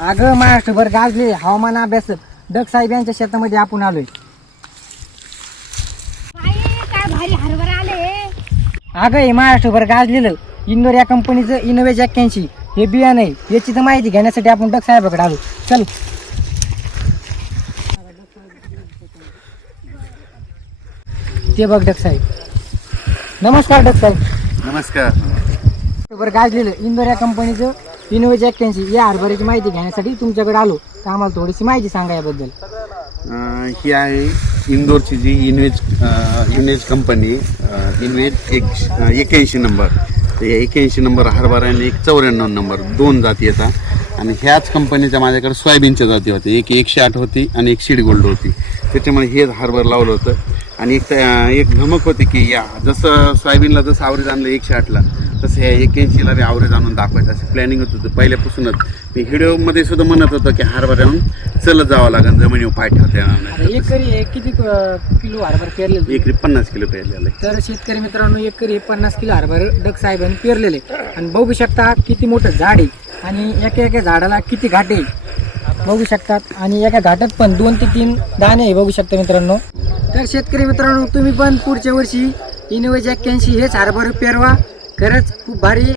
अगं महाराष्ट्रभर गाजले हवामान अभ्यासक डग साहेब यांच्या शेतामध्ये आपण आलोय. काय भारी हरभरा आले. अगं हे महाराष्ट्रभर गाजलेलं इंदोर या कंपनीचं इनोवेज 81 हे बियाणं आहे. याची तर माहिती घेण्यासाठी आपण डग साहेबाकडे आलो. चल. ते बघ डग साहेब. नमस्कार डग साहेब. नमस्कार. बरं गाजलेलं इंदोर या कंपनीचं इनोवेज 81 या हरभऱ्याची माहिती घेण्यासाठी तुमच्याकडे आलो. तर आम्हाला थोडीशी माहिती सांगा याबद्दल. ही आहे इंदोरची जी इनवेज कंपनी इनवेज 81 नंबर. तर या 81 नंबर हरभरा आणि 94 नंबर 2 जाती येतात. आणि ह्याच कंपनीच्या माझ्याकडे सोयाबीनच्या जाती होती. एक 108 होती आणि एक सीड गोल्ड होती. त्याच्यामुळे हे हरभर लावलं होतं. आणि एक धमक होती की या जसं सोयाबीनला जसं आवरेज आणलं 108ला तसं ह्या 81ला बी आवरेज आणून दाखवायचं असं प्लॅनिंग होत होतं पहिल्यापासूनच. मी व्हिडिओमध्ये सुद्धा म्हणत होतं की हरभऱ्याहून चलत जावं लागेल, जमिनीवर पाय ठेवता येणार नाही. एकरी किती किलो हरभर पेरले? एकरी 50 किलो पेरलेलं आहे. तर शेतकरी मित्रांनो एकरी 50 किलो हरभर डग साहेबांनी पेरलेले. आणि बघू शकता किती मोठं झाड आहे आणि एका झाडाला किती घाटे बघू शकतात. आणि एका घाटात पण 2 ते 3 दाणे आहे बघू शकता मित्रांनो. तर शेतकरी मित्रांनो तुम्ही पण पुढच्या वर्षी इनोवेज 81 हेच हरभर पेरवा. खरंच खूप भारी